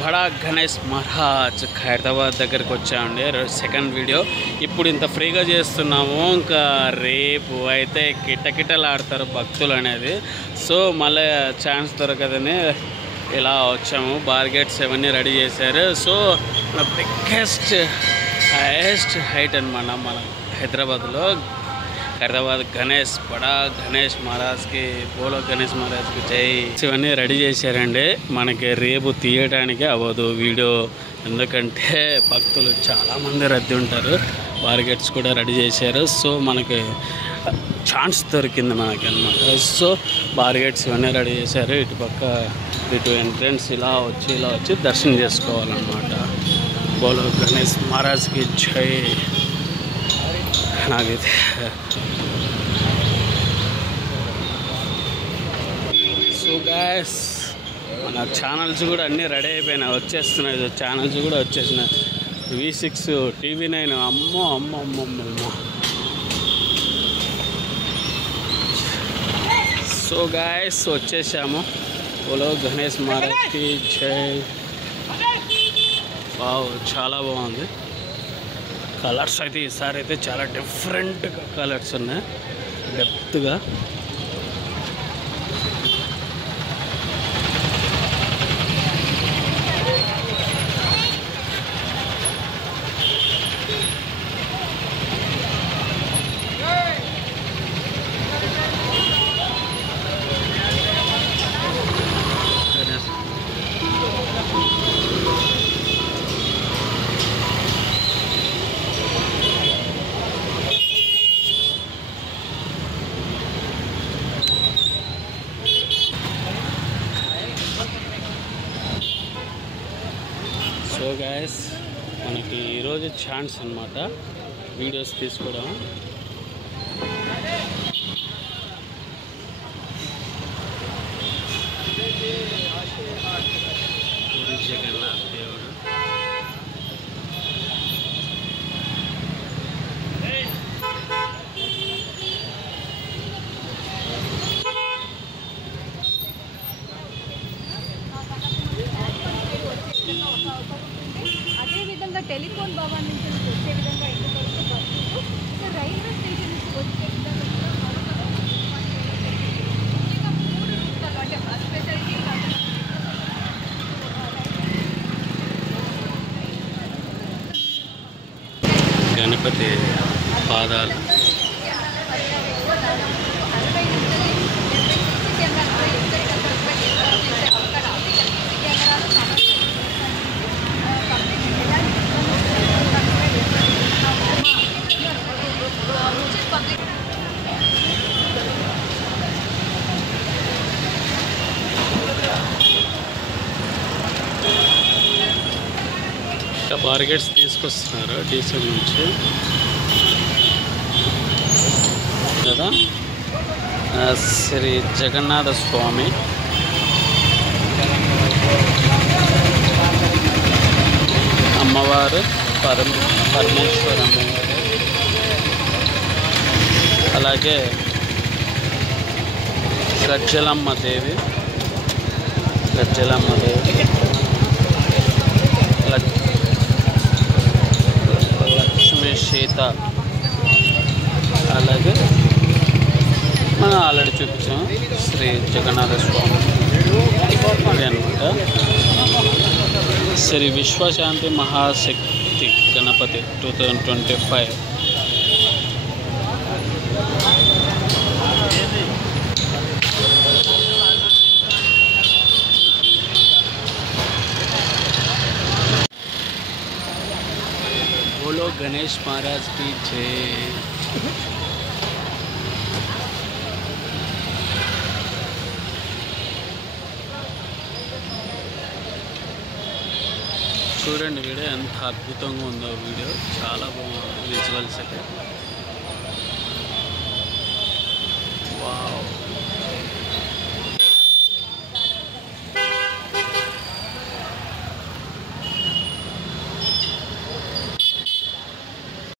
బడా గణేష్ మహారాజ్ హైదరాబాద్ దగ్గరికి వచ్చామండి. సెకండ్ వీడియో ఇప్పుడు ఇంత ఫ్రీగా చేస్తున్నాము. ఇంకా రేపు అయితే కిటకిటలాడతారు భక్తులు అనేది. సో మళ్ళీ ఛాన్స్ దొరకదని ఇలా వచ్చాము. బార్గెట్స్ అవన్నీ రెడీ చేశారు. సో బిగ్గెస్ట్ హైయెస్ట్ హైట్ అనమాట మన హైదరాబాద్లో. హైదరాబాద్ గణేష్ బడా గణేష్ మహారాజ్కి బోలో గణేష్ మహారాజ్కి జై. ఇవన్నీ రెడీ చేశారండి. మనకి రేపు తీయడానికి అవ్వదు వీడియో, ఎందుకంటే భక్తులు చాలామంది రద్దీ ఉంటారు. బార్గెట్స్ కూడా రెడీ చేశారు. సో మనకి ఛాన్స్ దొరికింది మనకి అనమాట. సో బార్గెట్స్ ఇవన్నీ రెడీ చేశారు. ఇటు ఎంట్రన్స్ ఇలా వచ్చి దర్శనం చేసుకోవాలన్నమాట. బోలో గణేష్ మహారాజ్కి జై. నాకైతే సో గాయ్స్ మన ఛానల్స్ కూడా అన్నీ రెడీ అయిపోయినాయి, వచ్చేస్తున్నాయి. ఛానల్స్ కూడా వచ్చేసినాయి. V6 TV9 అమ్మో. సో గాయ్స్ వచ్చేసాము. బోలో గణేష్ మహారాజ్కి జై. వావ్, చాలా బాగుంది. కలర్స్ అయితే ఈసారి అయితే చాలా డిఫరెంట్ కలర్స్ ఉన్నాయి, డెప్త్గా. సో గైస్ మనకి ఈరోజు ఛాన్స్ అన్నమాట వీడియోస్ తీసుకోవడం. పూరి జగన్నాథ్ దేవుడు. అదేవిధంగా టెలిఫోన్ భవన్ నుంచి వచ్చే విధంగా రైల్వే స్టేషన్ నుంచి వచ్చే విధంగా గణపతి పాదాలు. బార్గెట్స్ తీసుకొస్తున్నారు డీసెల్ నుంచి కదా. శ్రీ జగన్నాథ స్వామి, అమ్మవారు పరమేశ్వర అమ్మవారు, అలాగే గజ్జలమ్మ దేవి, లక్ష్మీ సీత, అలాగే మనం ఆల్రెడీ చూపించాం శ్రీ జగన్నాథ స్వామి అనమాట. శ్రీ విశ్వశాంతి మహాశక్తి గణపతి 2025. बोलो गणेश महाराज की जय. చూడండి వీడియో ఎంత అద్భుతంగా ఉందో. వీడియో చాలా బాగుంది, విజువల్స్ అయితే.